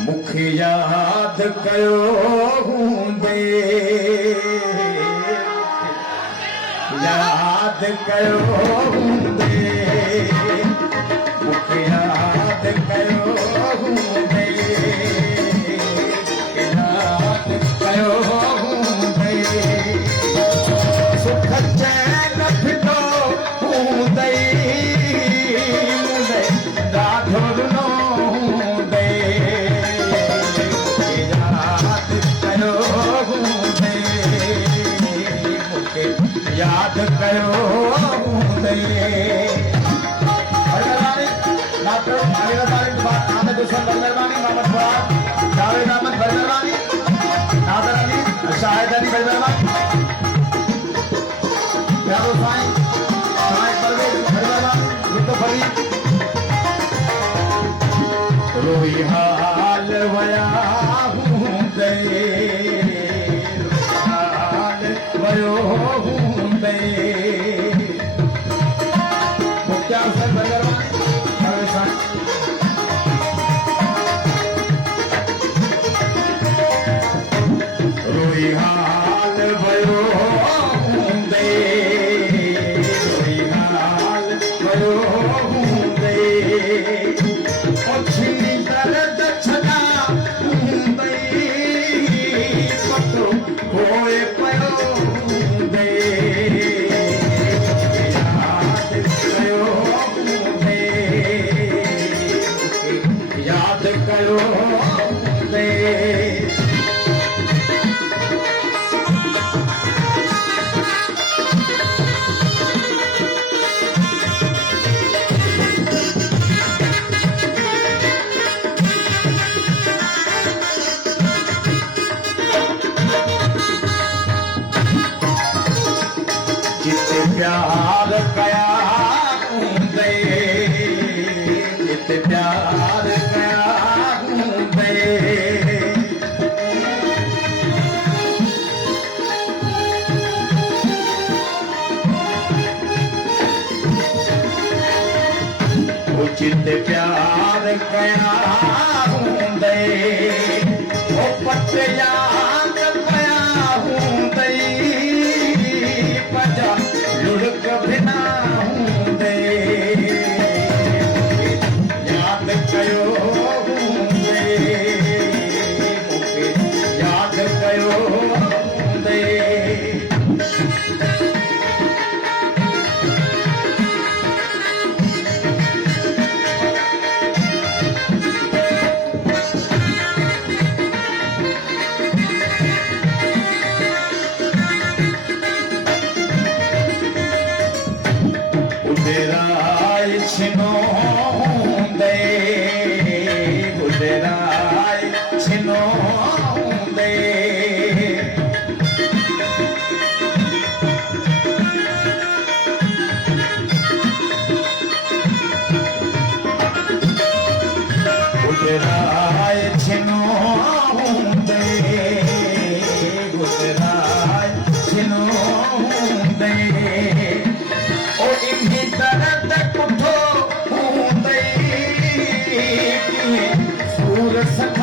मुखे याद कयो हूंदे याद कयो हूंदे मुखे याद कयो हूंदे याद कयो हूंदे सुख चैन फिटो हूंदे मुंहिंजे ॾाढो रुनो हूंदे याद कयो हूंदे मूंखे याद कयो हूंदे डॉक्टर आलिया तारीख बात आमद हुसैन बरदरवानी मोहम्मद फुआद जावेद अहमद बरदरवानी नादर अली शाहिद अली बरदरवानी प्यारो साईं साईं परवेज बरदरवानी लुत्फ फरीद रोई हाल वया हूंदे हाल वयो हूंदे मुख्तार हुसैन बरदरवानी रोई हाल भयो हूंदे रोई हाल भयो हूंदे ओछी दर्द छॾा हूंदे पतो होए पियो हूंदे याद कयो हूंदे याद कयो हूंदे जिते प्यार कया हूंदे जिते प्यार कया हूंदे जिते प्यार कया हूंदे ओ पट याद कया हूंदे पजा लुढ़क बिना हूंदे याद कयो हूंदे मूंखे याद कयो हूंदे बुढ़राय छिनो हूंदे बुढ़राय छिनो हूंदे बुढ़राय छिनो हूंदे बुढ़राय छिनो हूंदे ओ इन्हीं दर्द कुठो हूंदे सूर सख